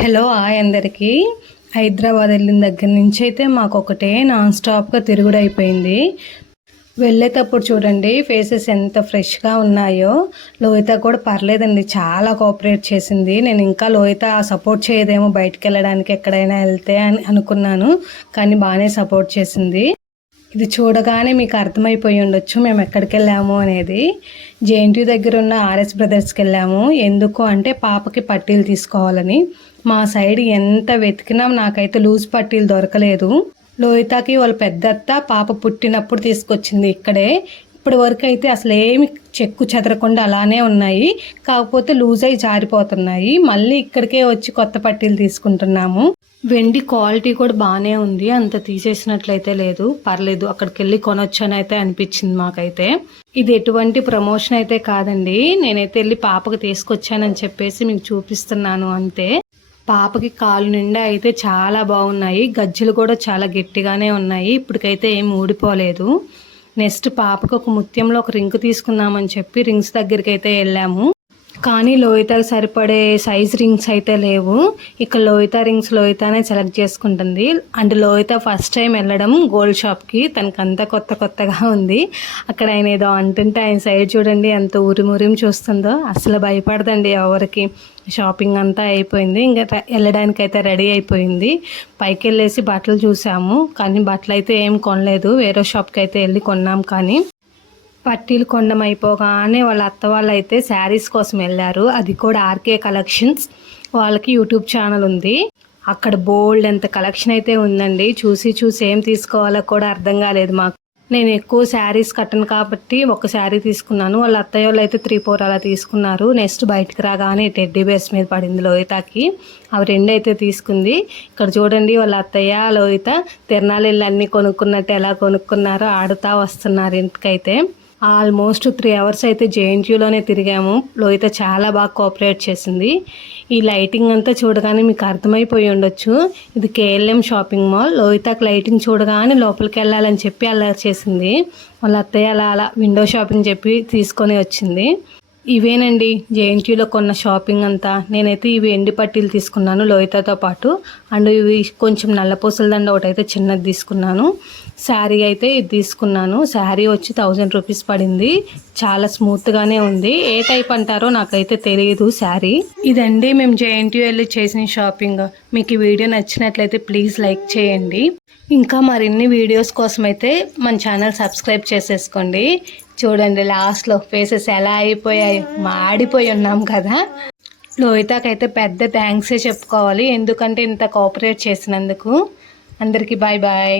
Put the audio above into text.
Hello hi అందరికీ. హైదరాబాద్ వెళ్ళిన దగ్గర నుంచి అయితే మాకు ఒకటే నాన్ స్టాప్గా తిరుగుడు అయిపోయింది. వెళ్ళేటప్పుడు చూడండి ఫేసెస్ ఎంత ఫ్రెష్గా ఉన్నాయో. లోహిత కూడా పర్లేదండి, చాలా కోఆపరేట్ చేసింది. నేను ఇంకా లోహిత సపోర్ట్ చేయదేమో బయటికి వెళ్ళడానికి ఎక్కడైనా వెళ్తే అని అనుకున్నాను, కానీ బాగానే సపోర్ట్ చేసింది. ఇది చూడగానే మీకు అర్థమైపోయి ఉండొచ్చు మేము ఎక్కడికి వెళ్ళాము అనేది. జేఎన్టీ దగ్గర ఉన్న ఆర్ఎస్ బ్రదర్స్కి వెళ్ళాము. ఎందుకు అంటే పాపకి పట్టీలు తీసుకోవాలని. మా సైడ్ ఎంత వెతికినా నాకైతే లూజ్ పట్టీలు దొరకలేదు. లోహితకి వాళ్ళ పెద్దత్త పాప పుట్టినప్పుడు తీసుకొచ్చింది ఇక్కడే. ఇప్పటి వరకు అయితే అసలు ఏమి చెక్కు చెదరకుండా అలానే ఉన్నాయి, కాకపోతే లూజ్ అయి జారిపోతున్నాయి. మళ్ళీ ఇక్కడికే వచ్చి కొత్త పట్టీలు తీసుకుంటున్నాము. వెండి క్వాలిటీ కూడా బాగానే ఉంది, అంత తీసేసినట్లయితే లేదు, పర్లేదు. అక్కడికి వెళ్ళి కొనొచ్చు అని అయితే అనిపించింది మాకైతే. ఇది ఎటువంటి ప్రమోషన్ అయితే కాదండి, నేనైతే వెళ్ళి పాపకు తీసుకొచ్చానని చెప్పేసి మీకు చూపిస్తున్నాను అంతే. పాపకి కాలు నిండా అయితే చాలా బాగున్నాయి, గజ్జలు కూడా చాలా గట్టిగానే ఉన్నాయి, ఇప్పటికైతే ఏం ఊడిపోలేదు. నెక్స్ట్ పాపకు ఒక ముత్యంలో ఒక రింగ్ తీసుకుందామని చెప్పి రింగ్స్ దగ్గరికి అయితే వెళ్ళాము. కానీ లోహితకు సరిపడే సైజ్ రింగ్స్ అయితే లేవు. ఇక లోహిత రింగ్స్ లోహితనే సెలెక్ట్ చేసుకుంటుంది. అండ్ లోహిత ఫస్ట్ టైం వెళ్ళడం గోల్డ్ షాప్కి, తనకంతా కొత్తగా ఉంది. అక్కడ ఆయన ఏదో అంటుంటే ఆయన సైడ్ చూడండి ఎంత ఉరిమురిం చూస్తుందో. అసలు భయపడదండి ఎవరికి. షాపింగ్ అంతా అయిపోయింది, ఇంకా వెళ్ళడానికి అయితే రెడీ అయిపోయింది. పైకి వెళ్ళేసి బట్టలు చూసాము, కానీ బట్టలు అయితే ఏం కొనలేదు. వేరే షాప్కి అయితే వెళ్ళి కొన్నాం. కానీ పట్టీలు కొండం అయిపోగానే వాళ్ళ అత్త వాళ్ళు అయితే శారీస్ కోసం వెళ్ళారు. అది కూడా ఆర్కే కలెక్షన్స్. వాళ్ళకి యూట్యూబ్ ఛానల్ ఉంది. అక్కడ బోల్డ్ ఎంత కలెక్షన్ అయితే ఉందండి. చూసి ఏం తీసుకోవాలో కూడా అర్థం కాలేదు మాకు. నేను ఎక్కువ శారీస్ కట్టను కాబట్టి ఒక శారీ తీసుకున్నాను. వాళ్ళ అత్తయ్య వాళ్ళు అయితే 3-4 అలా తీసుకున్నారు. నెక్స్ట్ బయటకు రాగానే టెడ్డీ బేర్స్ మీద పడింది లోహితకి, అవి 2 అయితే తీసుకుంది. ఇక్కడ చూడండి వాళ్ళ అత్తయ్య లోహిత తిరణాలు అన్నీ కొనుక్కున్నట్టు ఎలా కొనుక్కున్నారో ఆడుతూ వస్తున్నారు ఇంటికైతే. ఆల్మోస్ట్ 3 అవర్స్ అయితే జేఎన్టీయూలోనే తిరిగాము. లోహిత చాలా బాగా కోఆపరేట్ చేసింది. ఈ లైటింగ్ అంతా చూడగానే మీకు అర్థమైపోయి ఉండొచ్చు, ఇది కేఎల్ఎం షాపింగ్ మాల్. లోహితకు లైటింగ్ చూడగానే లోపలికి వెళ్ళాలని చెప్పి అలా చేసింది. వాళ్ళ అత్తయ్య అలా విండో షాపింగ్ చెప్పి తీసుకొని వచ్చింది. ఇవేనండి జేఎన్టీయూలో కొన్న షాపింగ్ అంతా. నేనైతే ఇవి ఎండి పట్టీలు తీసుకున్నాను లోహితతో పాటు. అండ్ ఇవి కొంచెం నల్లపూసల దండ ఒకటి అయితే చిన్నది తీసుకున్నాను. శారీ అయితే ఇది తీసుకున్నాను. శారీ వచ్చి 1000 రూపీస్ పడింది. చాలా స్మూత్గానే ఉంది. ఏ టైప్ అంటారో నాకైతే తెలియదు శారీ. ఇదండి మేము జేఎన్టీయూ వెళ్ళి చేసిన షాపింగ్. మీకు ఈ వీడియో నచ్చినట్లయితే ప్లీజ్ లైక్ చేయండి. ఇంకా మరిన్ని వీడియోస్ కోసం అయితే మన ఛానల్ సబ్స్క్రైబ్ చేసేసుకోండి. చూడండి లాస్ట్లో ఫేసెస్ ఎలా అయిపోయాయి, మాడిపోయి ఉన్నాం కదా. లోహితకైతే పెద్ద థ్యాంక్సే చెప్పుకోవాలి, ఎందుకంటే ఇంత కోఆపరేట్ చేసినందుకు. అందరికీ బాయ్ బాయ్.